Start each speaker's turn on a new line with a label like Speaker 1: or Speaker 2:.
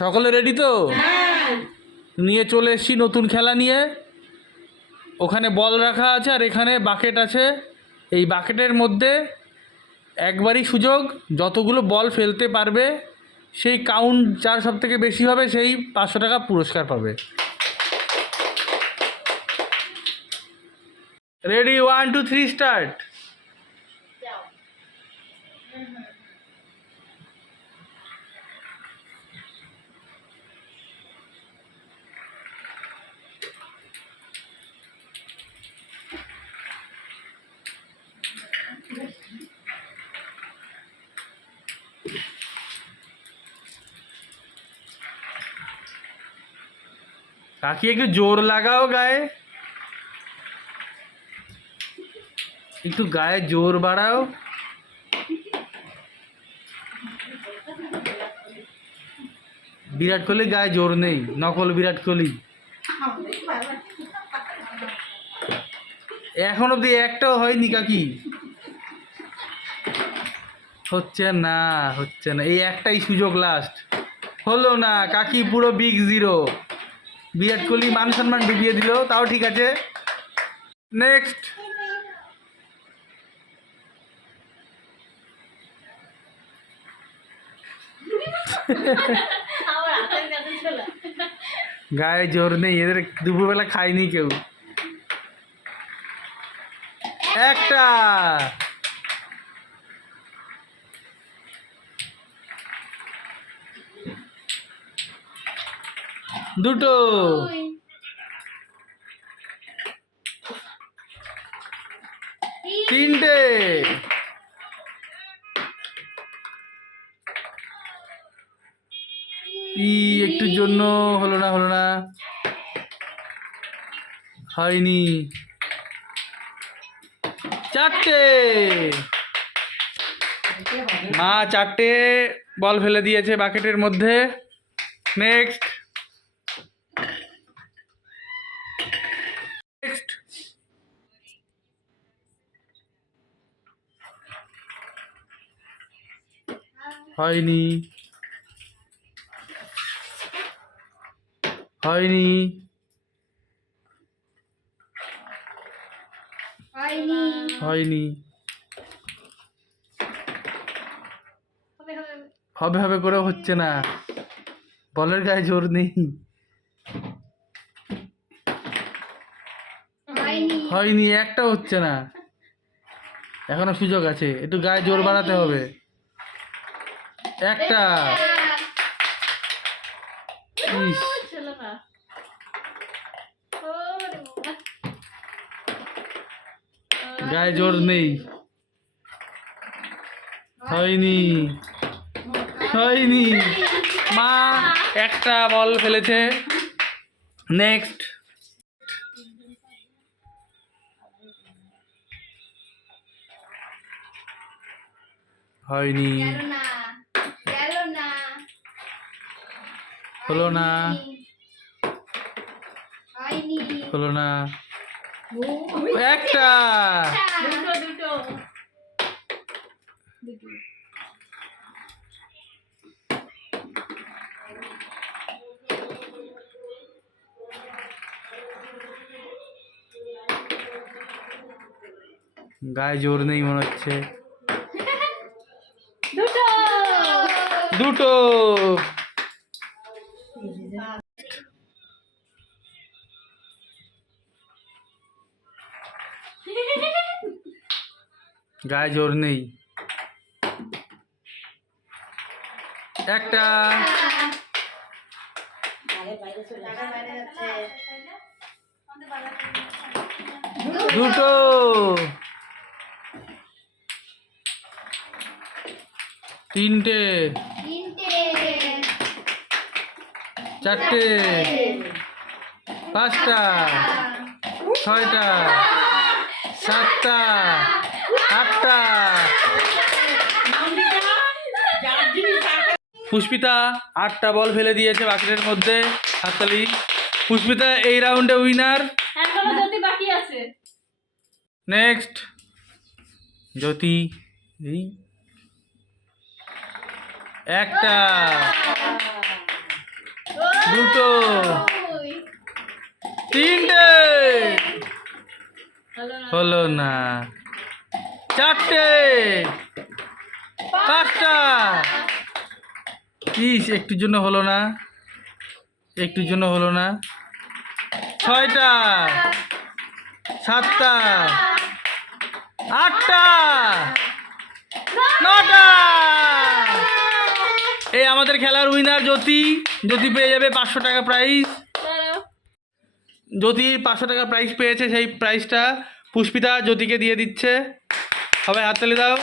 Speaker 1: সকলে রেডি তো? নিয়ে চলে এসছি নতুন খেলা নিয়ে। ওখানে বল রাখা আছে আর এখানে বাকেট আছে। এই বাকেটের মধ্যে একবারই সুযোগ যতগুলো বল ফেলতে পারবে সেই কাউন্ট যার সব থেকে বেশি হবে সেই পাঁচশো টাকা পুরস্কার পাবে। Ready one two three start কাকি, একটু জোর লাগাও গায়ে। একটু গায়ে জোর বাড়াও। বিরাট কোহলি গায়ে জোর নেই। নকল বিরাট কোহলি। এখন অব্দি একটাও হয়নি কাকি। হচ্ছে না হচ্ছে না। এই একটাই সুযোগ লাস্ট হলো না, কাকি পুরো বিগ জিরো বিরাট কোহলি মান সম্মান ডুবিয়ে দিল, তাও ঠিক আছে। নেক্সট গায়ে জোর নেই, এদের দুপুরবেলা খায়নি কেউ। একটা। দুটো। তিনটে। ই একটুর জন্য হলো না হলো না। হয়নি চারটে। মা চারটে বল ফেলে দিয়েছে বাকেটের মধ্যে। নেক্সট নেক্সট হয়নি। হয়নি।
Speaker 2: হয়নি। হবে হবে
Speaker 1: করে হচ্ছে না। বলের গায়ে জোর নেই।
Speaker 2: হয়নি।
Speaker 1: হয়নি একটা হচ্ছে না। এখনও সুযোগ আছে। একটু গায়ে জোর বাড়াতে হবে। একটা। গায়ে জোর নেই। হয়নি। হয়নি। মা একটা বল ফেলেছে। নেক্সট। হয়নি
Speaker 2: গেল না গেল না
Speaker 1: হলো না। হলো না। একটা।
Speaker 2: দুটো দুটো।
Speaker 1: গায়ে জোর নেই মনে হচ্ছে।
Speaker 2: দুটো।
Speaker 1: দুটো। গায়ে জোর নেই। একটা। দুটো। তিনটে। চারটে। পাঁচটা। ছয়টা। সাতটা। আটটা। পুষ্পিতা, আটটা বল ফেলে দিয়েছে বাকেটের মধ্যে হাততালি পুষ্পিতা, এই রাউন্ডে উইনার নেক্সট জ্যোতি, এই। একটা। দুটো। তিনটে।
Speaker 2: হলো না।
Speaker 1: চারটে। পাঁচটা। ইস একটুর জন্য হলো না। একটুর জন্য হলো না। ছয়টা। সাতটা। আটটা। নটা। এই আমাদের খেলার উইনার জ্যোতি। জ্যোতি পেয়ে যাবে পাঁচশো টাকা প্রাইজ। জ্যোতি পাঁচশো টাকা প্রাইজ পেয়েছে, সেই প্রাইজটা পুষ্পিতা জ্যোতিকে দিয়ে দিচ্ছে। હવે હાથ લીધા